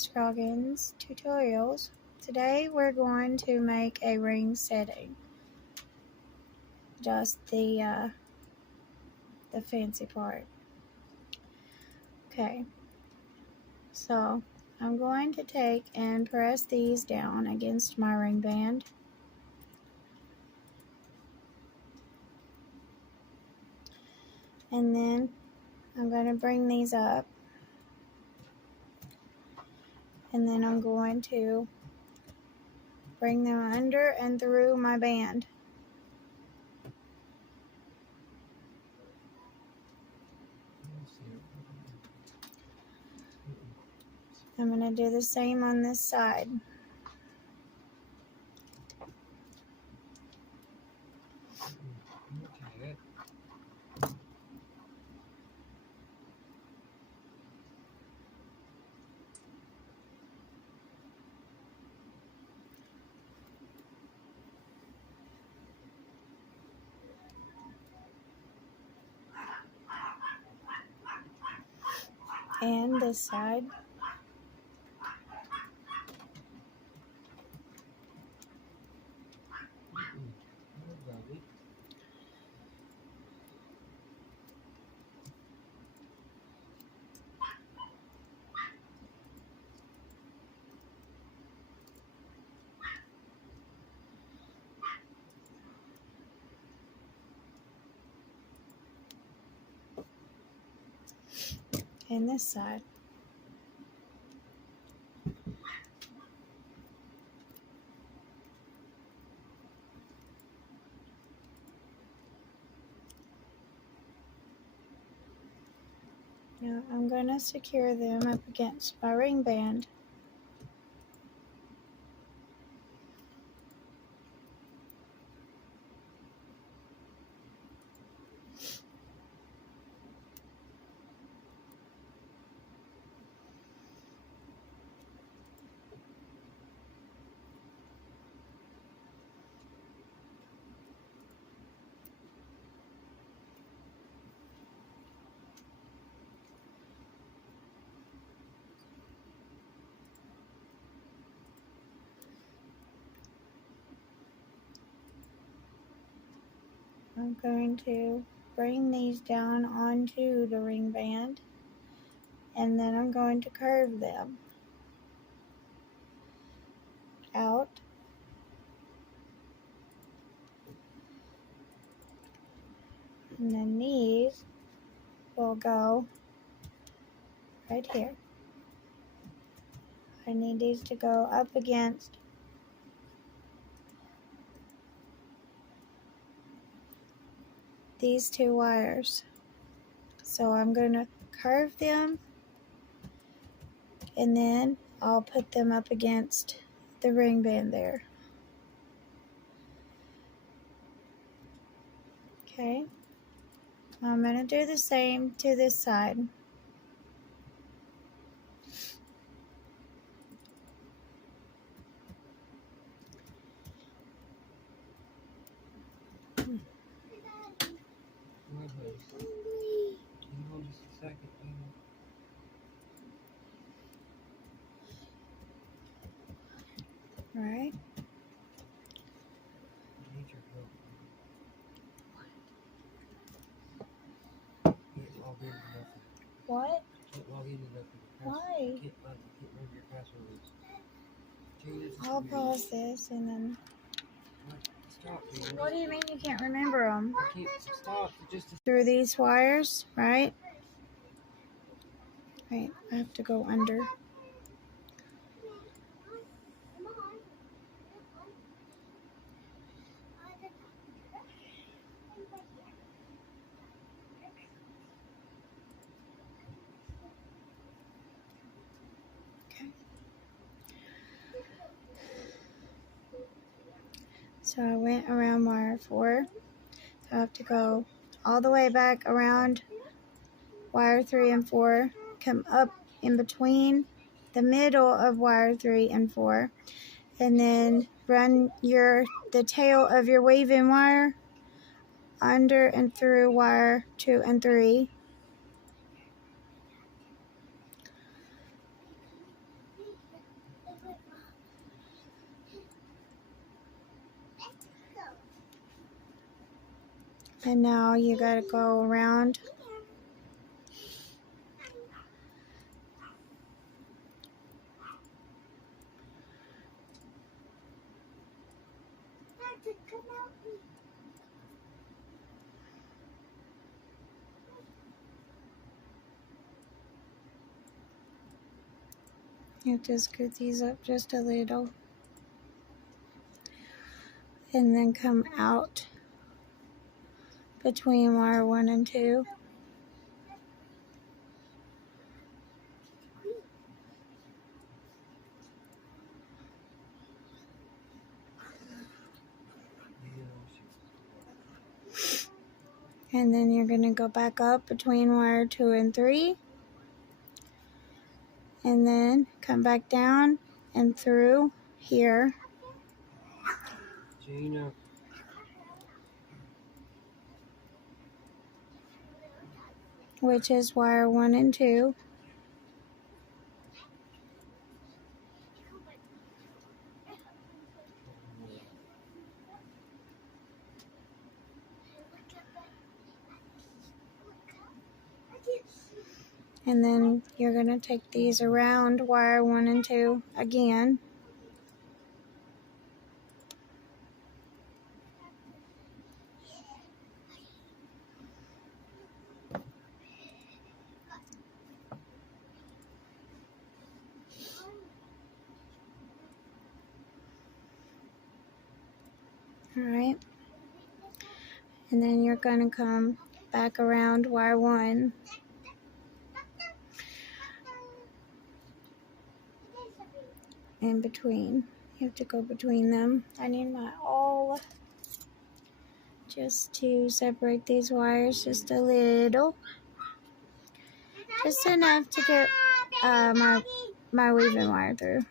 Scroggins Tutorials. Today we're going to make a ring setting. Just the fancy part. Okay, so I'm going to take and press these down against my ring band. And then I'm going to bring these up. And then I'm going to bring them under and through my band. I'm going to do the same on this side. And this side. And this side. Now I'm going to secure them up against my ring band. I'm going to bring these down onto the ring band, and then I'm going to curve them out. And then these will go right here. I need these to go up against these two wires. So I'm going to curve them, and then I'll put them up against the ring band there. Okay, I'm going to do the same to this side. All right. What? Why? I'll pause this and then. Stop, What do you mean you can't remember them? I can't stop. Just Through these wires, right? Right, I have to go under. Okay. So I went around wire 4. So I have to go all the way back around wire 3 and 4, come up in between the middle of wire 3 and 4, and then run the tail of your weave-in wire under and through wire 2 and 3. And now you gotta go around. You have to scoot these up just a little. And then come out between wire 1 and 2. And then you're going to go back up between wire 2 and 3. And then come back down and through here. Gina. Which is wire 1 and 2. And then you're going to take these around wire 1 and 2 again. Alright. And then you're going to come back around wire 1. In between. You have to go between them. I need my awl just to separate these wires just a little. Just enough to get my weaving wire through.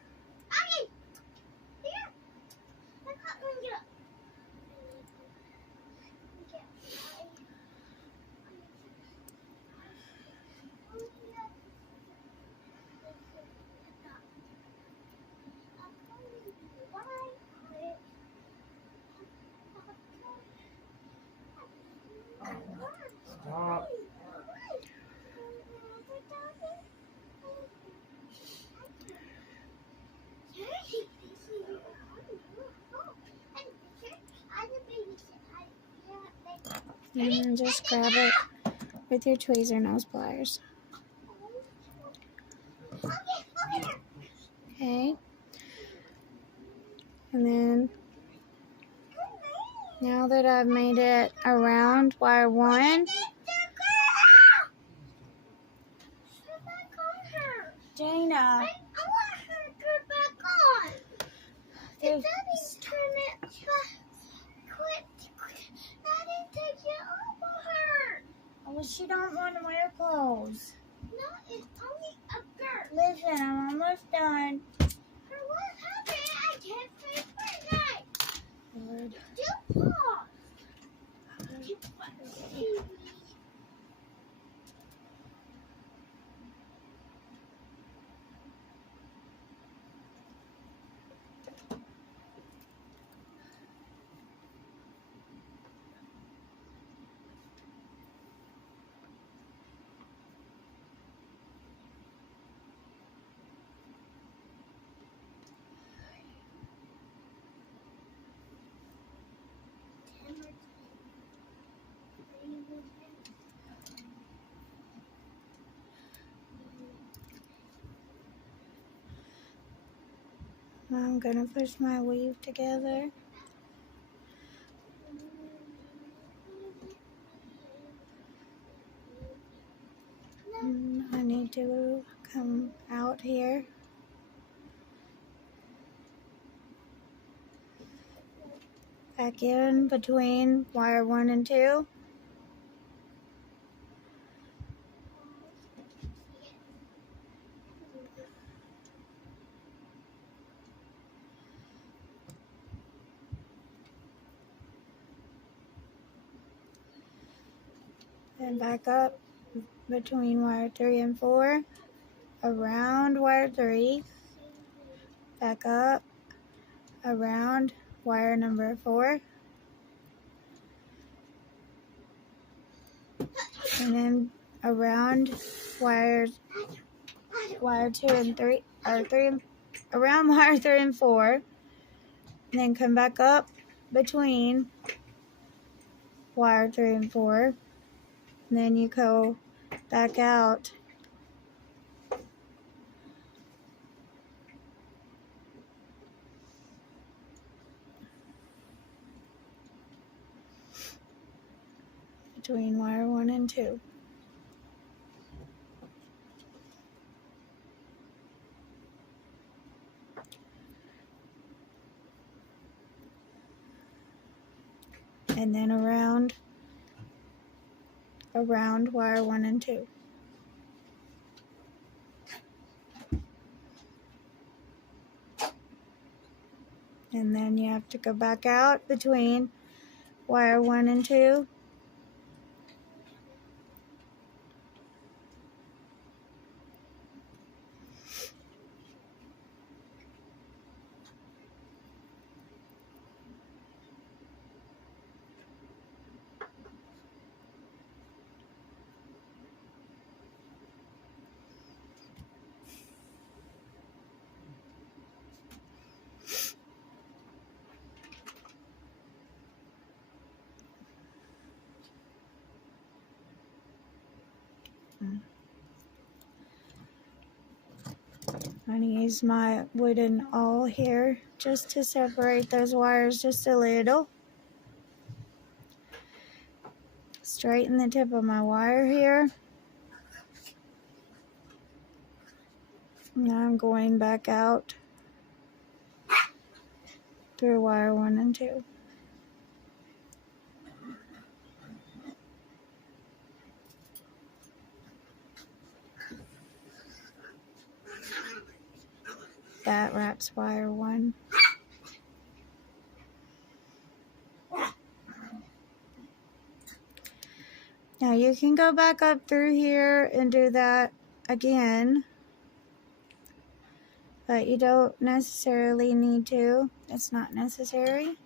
Stop. And then just grab it with your tweezer nose pliers. Okay. And then now that I've made it around wire 1, Jaina, I want her to turn back on. It doesn't turn it back. Quit. Daddy, take it off of her. well, she don't want to wear clothes. No, it's only a girl. Listen, I'm almost done. For what happened? I can't play Fortnite. Lord. Do pause. I'm gonna push my weave together. I need to come out here. Back in between wire 1 and 2. And back up between wire 3 and 4. Around wire 3. Back up. Around wire number 4. and then around wire 2 and 3, or 3, around wire 3 and 4, and then come back up between wire 3 and 4, and then you go back out between wire 1 and 2. And then around wire 1 and 2. And then you have to go back out between wire 1 and 2. I'm going to use my wooden awl here just to separate those wires just a little. Straighten the tip of my wire here. Now I'm going back out through wire 1 and 2. That wraps wire 1. Now you can go back up through here and do that again, but you don't necessarily need to. It's not necessary.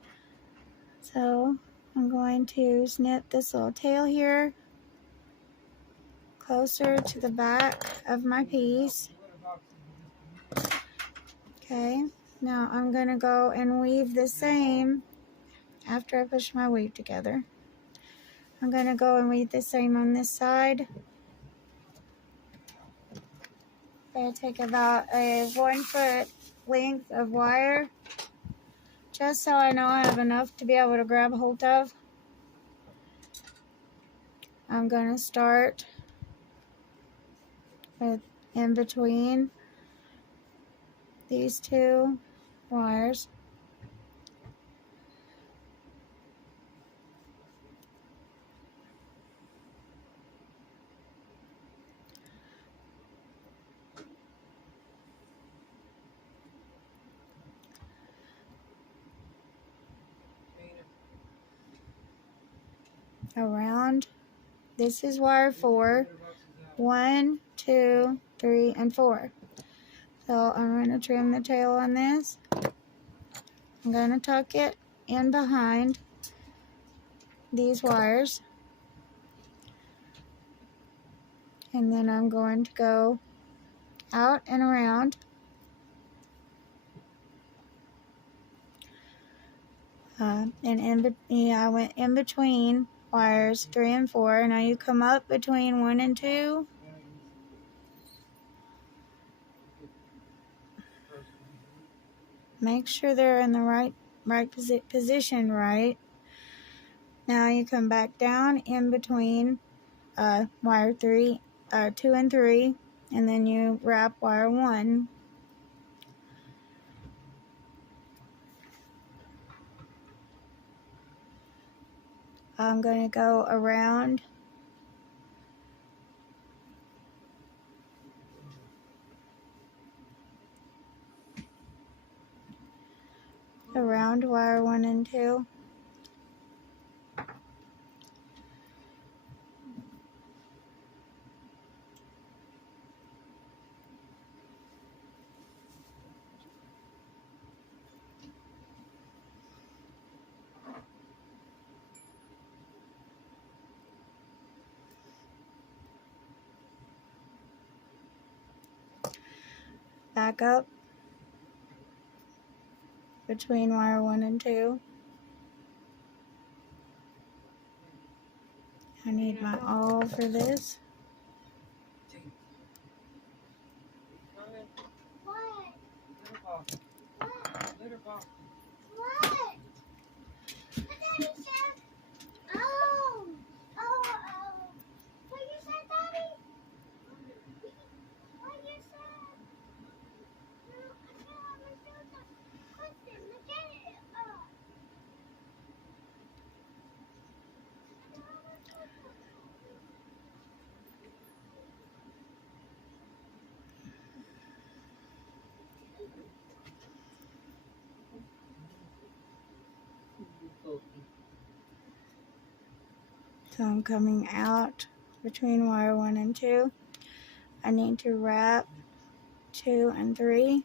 So I'm going to snip this little tail here closer to the back of my piece. Okay, now I'm going to go and weave the same after I push my weave together. I'm going to go and weave the same on this side. I'm going to take about a 1 foot length of wire, just so I know I have enough to be able to grab hold of. I'm going to start with in between these 2 wires. Around, this is wire 4, 1, 2, 3, and 4. So I'm going to trim the tail on this. I'm going to tuck it in behind these wires, and then I'm going to go out and around. I went in between wires 3 and 4. Now you come up between 1 and 2. Make sure they're in the right position, right? Now you come back down in between wire 2 and 3, and then you wrap wire 1. I'm going to go around wire 1 and 2. back up between wire 1 and 2. I need my awl for this. What? Litter box. What? Daddy said. Oh. Oh. What you said, Daddy? What you said? No, I can't understand the question. Daddy. So I'm coming out between wire 1 and 2. I need to wrap 2 and 3.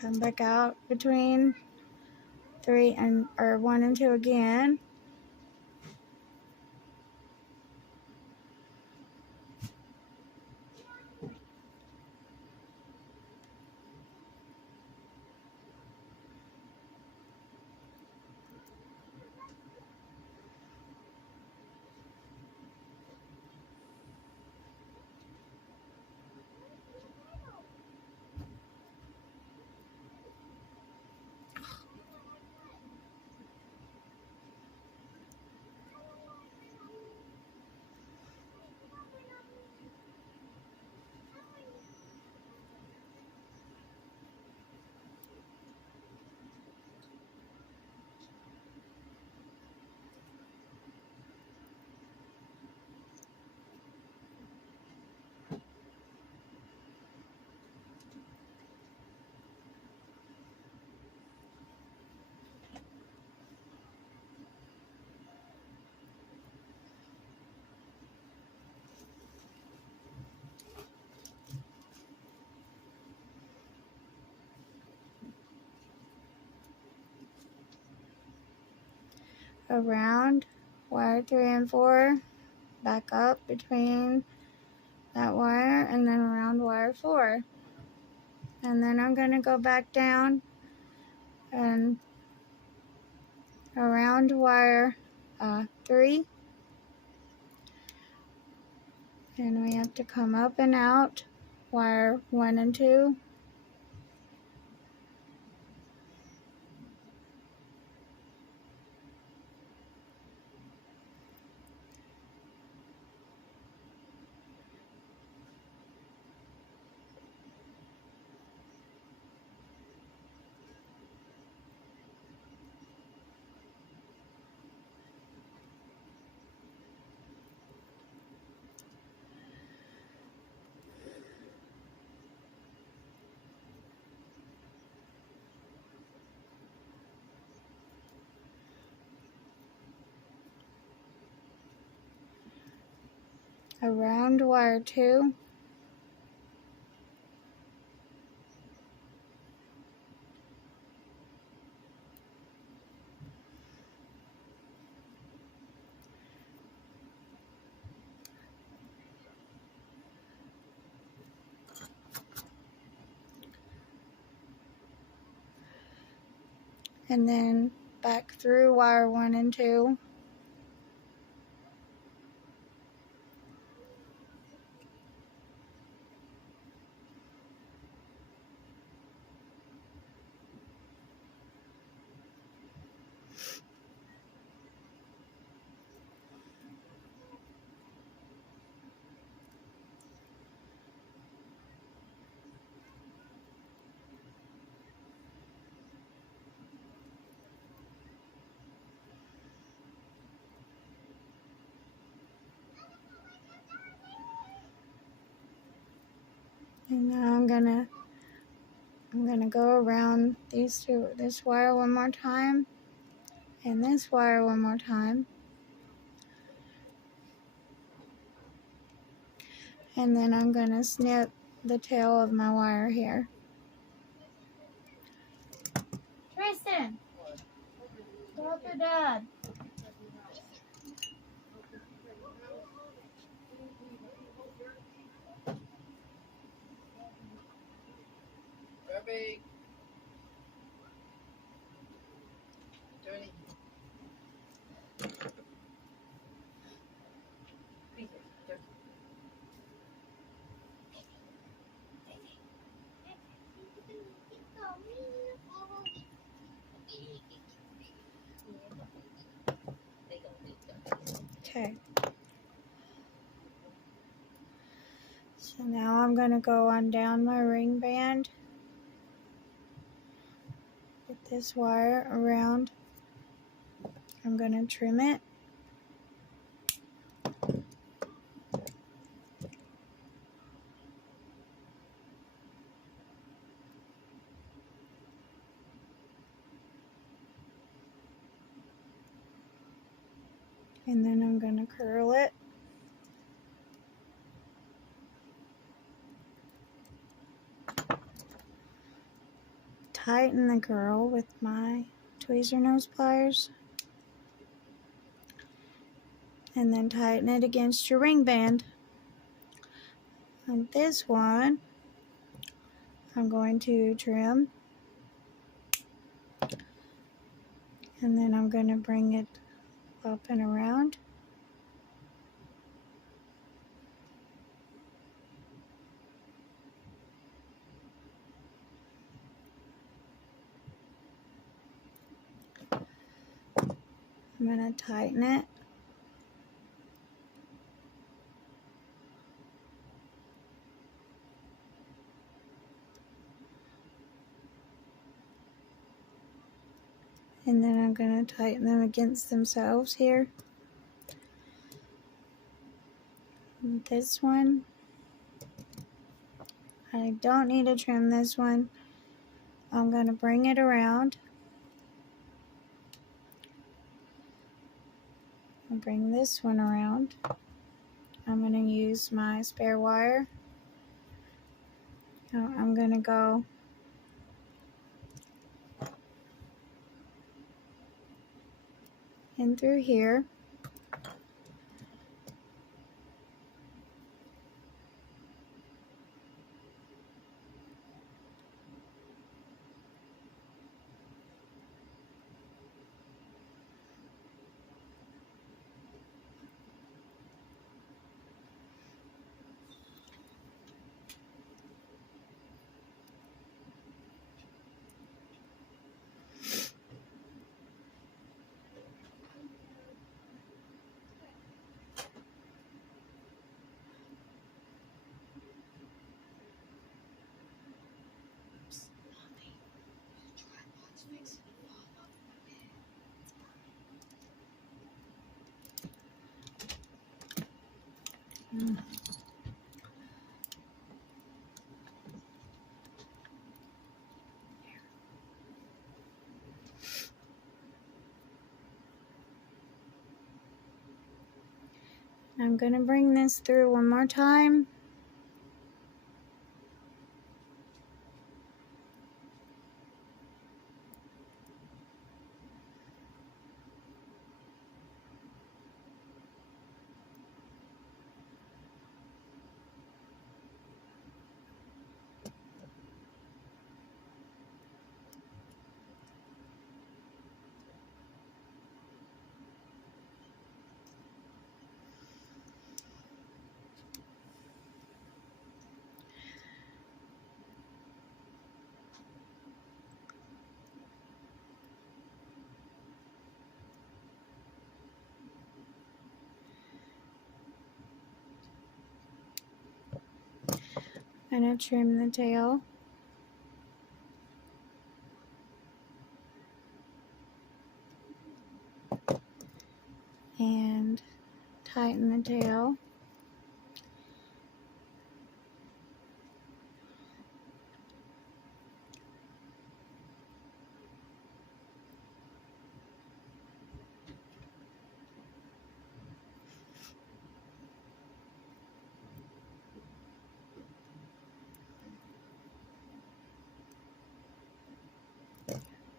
Come back out between 1 and 2 again. Around wire 3 and 4. Back up between that wire and then around wire 4. And then I'm going to go back down and around wire 3. And we have to come up and out wire 1 and 2. Around wire 2. And then back through wire 1 and 2. And now I'm gonna go around this wire one more time and this wire one more time. And then I'm gonna snip the tail of my wire here. Tristan, go help your dad. big. Dirty. Okay. So now I'm going to go on down my ring band. Get this wire around. I'm going to trim it. And then I'm going to curl it. Tighten the curl with my tweezer nose pliers. And then tighten it against your ring band. On this one, I'm going to trim. And then I'm going to bring it up and around. I'm going to tighten it. And then I'm going to tighten them against themselves here. And this one, I don't need to trim this one. I'm going to bring it around. I'll bring this one around. I'm going to use my spare wire. Now I'm going to go in through here. I'm going to bring this through one more time. I'm going to trim the tail. And tighten the tail.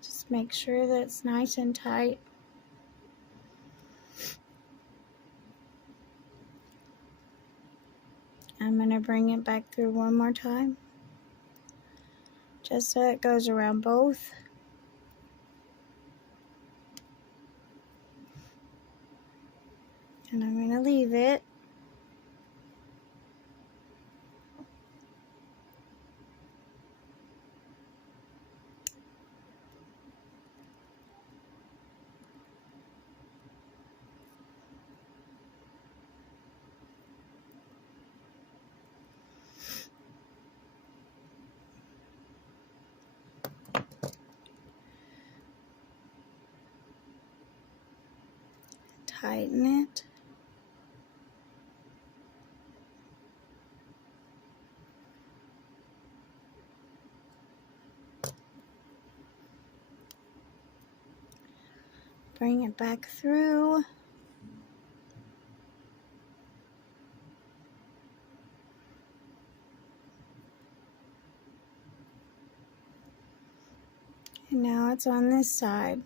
Just make sure that it's nice and tight. I'm going to bring it back through one more time. just so it goes around both. And I'm going to leave it. Tighten it. Bring it back through. And now it's on this side.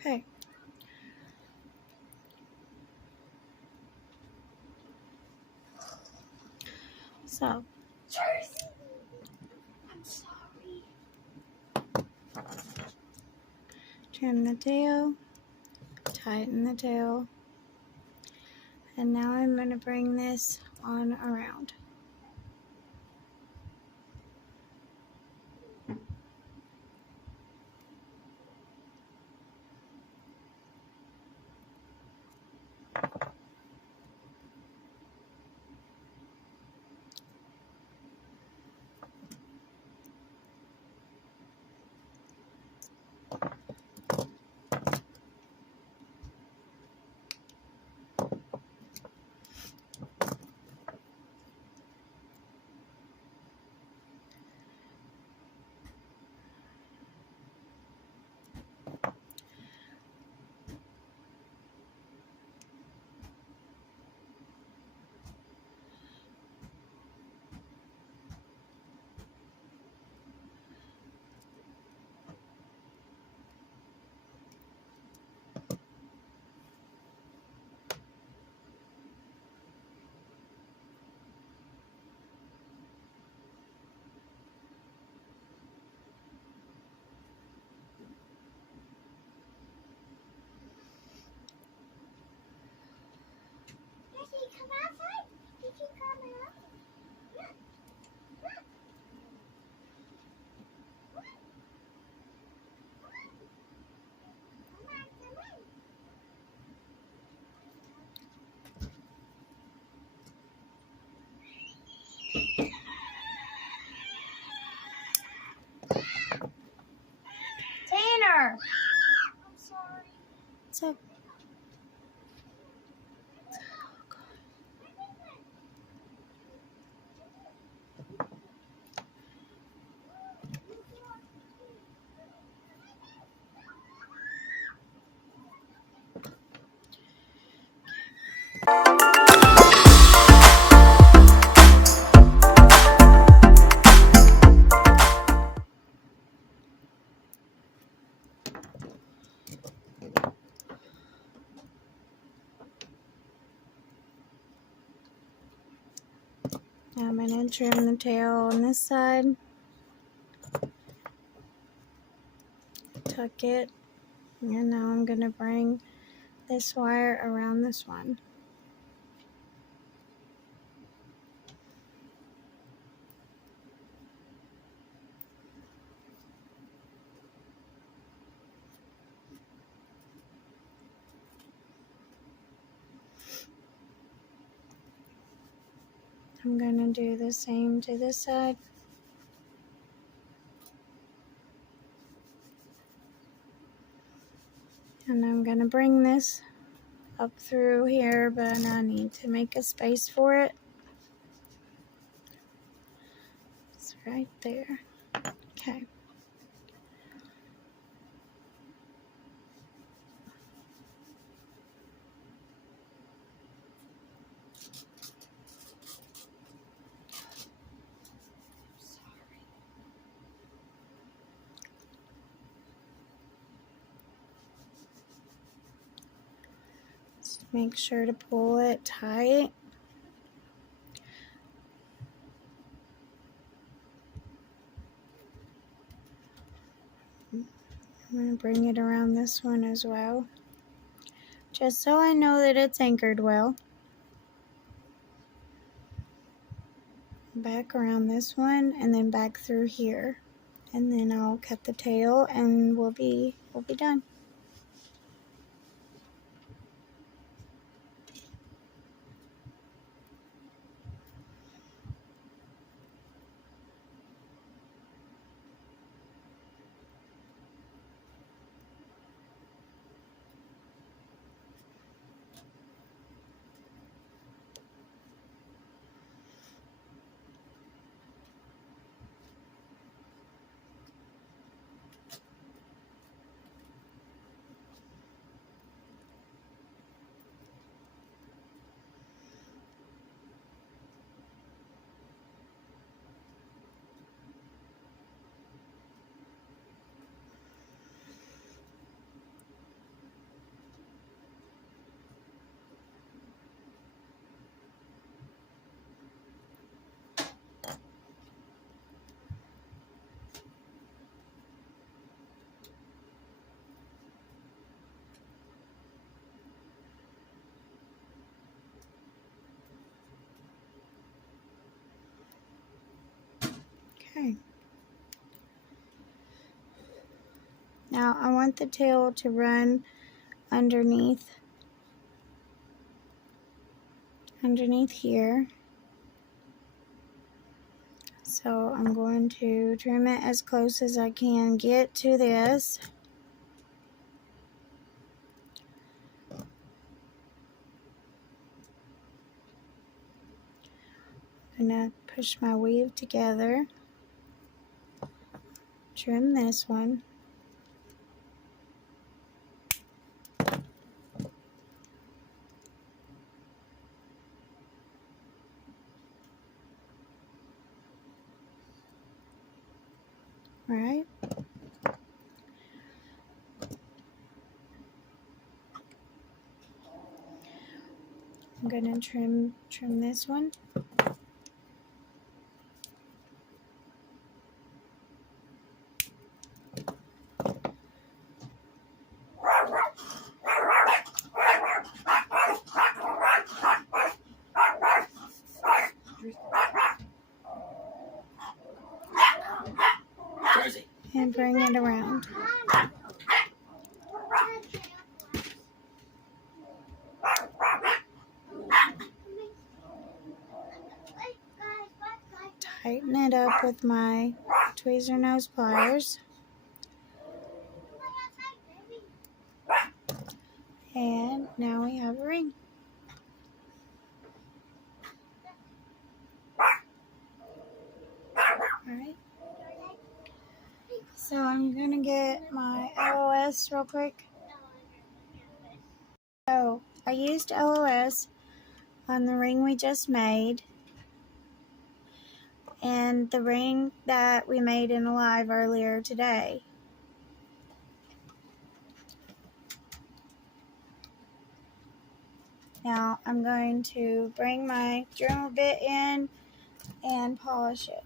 Okay. So, I'm sorry. trim the tail, tighten the tail, and now I'm going to bring this on around. Come outside. Did you come out? Tanner! I'm sorry. It's okay. Now I'm going to trim the tail on this side. Tuck it. And now I'm going to bring this wire around this one. I'm going to do the same to this side. And I'm going to bring this up through here, but I need to make a space for it. It's right there. Okay. Just make sure to pull it tight. I'm going to bring it around this one as well, just so I know that it's anchored well. Back around this one and then back through here, and then I'll cut the tail and we'll be done. Okay. Now I want the tail to run underneath here. So I'm going to trim it as close as I can get to this. I'm going to push my weave together. Trim this one. Right. I'm going to trim this one. And bring it around. Tighten it up with my tweezer nose pliers. And now we have a ring. Alright. So I'm going to get my LOS real quick. So I used LOS on the ring we just made and the ring that we made in a live earlier today. Now I'm going to bring my Dremel bit in and polish it.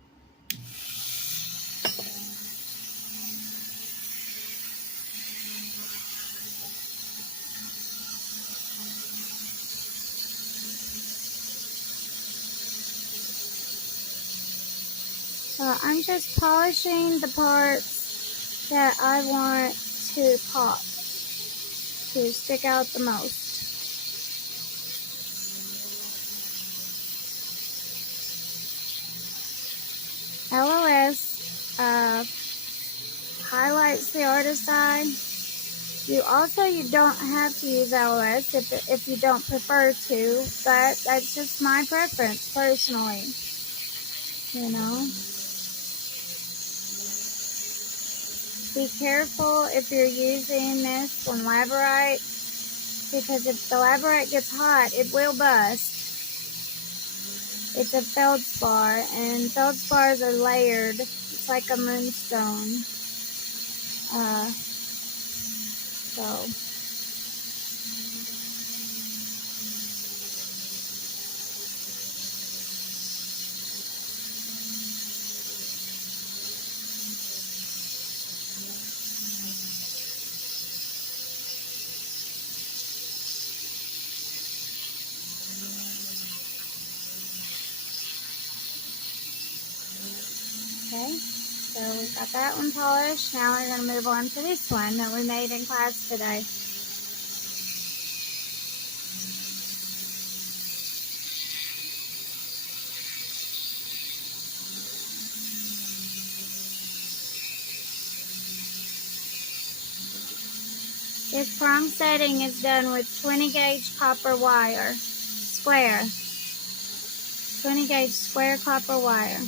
So I'm just polishing the parts that I want to pop, to stick out the most. LOS highlights the artist eye. You don't have to use LOS if you don't prefer to, but that's just my preference personally, you know. Be careful if you're using this from labradorite, because if the labradorite gets hot, it will bust. It's a feldspar, and feldspars are layered. It's like a moonstone. So okay, so we got that one polished. Now we're going to move on to this one that we made in class today. This prong setting is done with 20 gauge copper wire, square, 20 gauge square copper wire.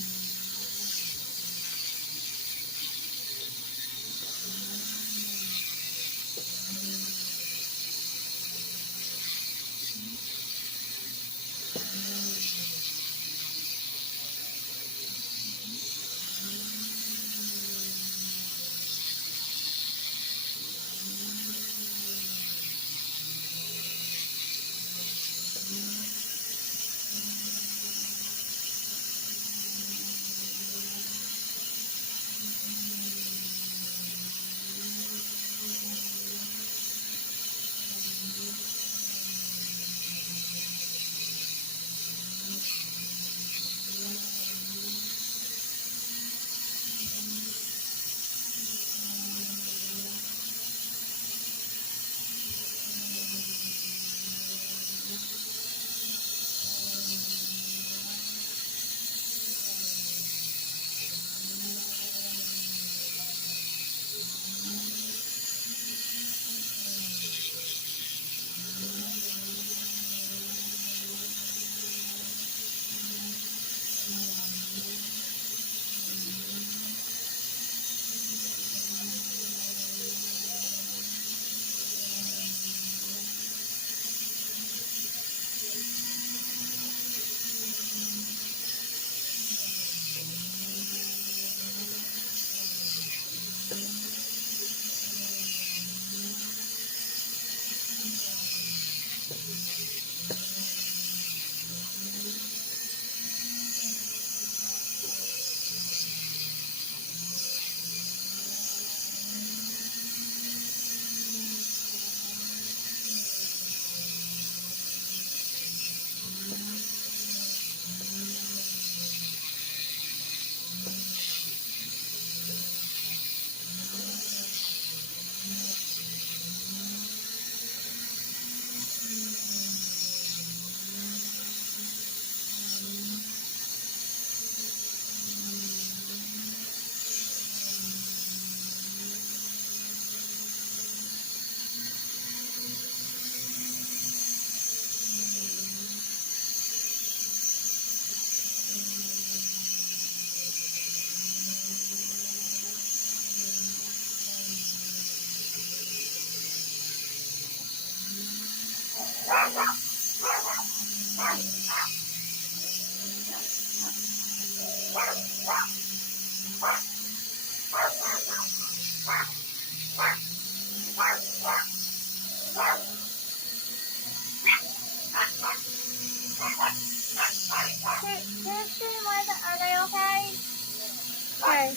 Okay.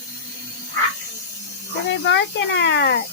What are they barking at?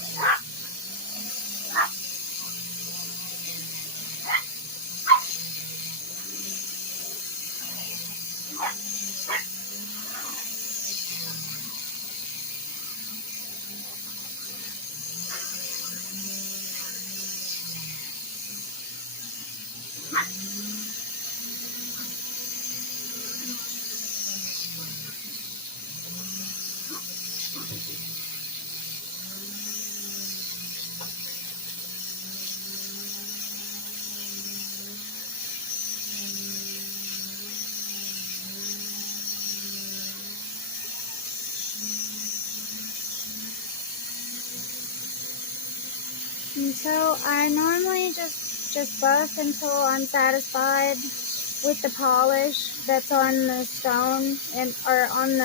And so I normally just buff until I'm satisfied with the polish that's on the stone and or on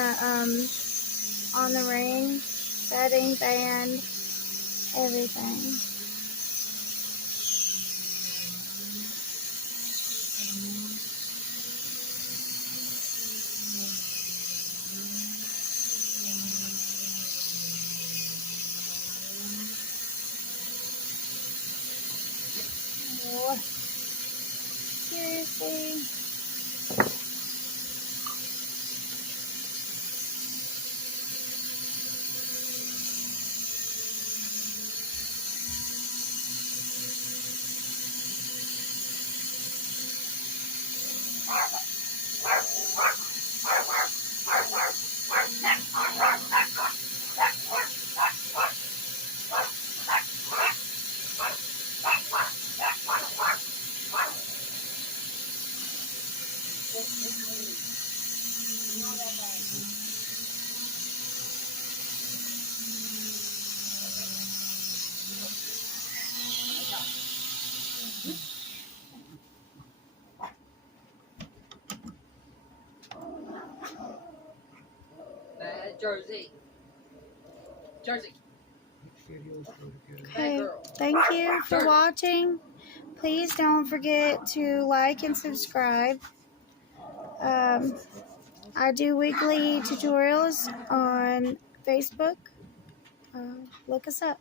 the ring, setting, band, everything. Oh, seriously. Jersey. Okay, thank you for watching. Please don't forget to like and subscribe. I do weekly tutorials on Facebook. Look us up.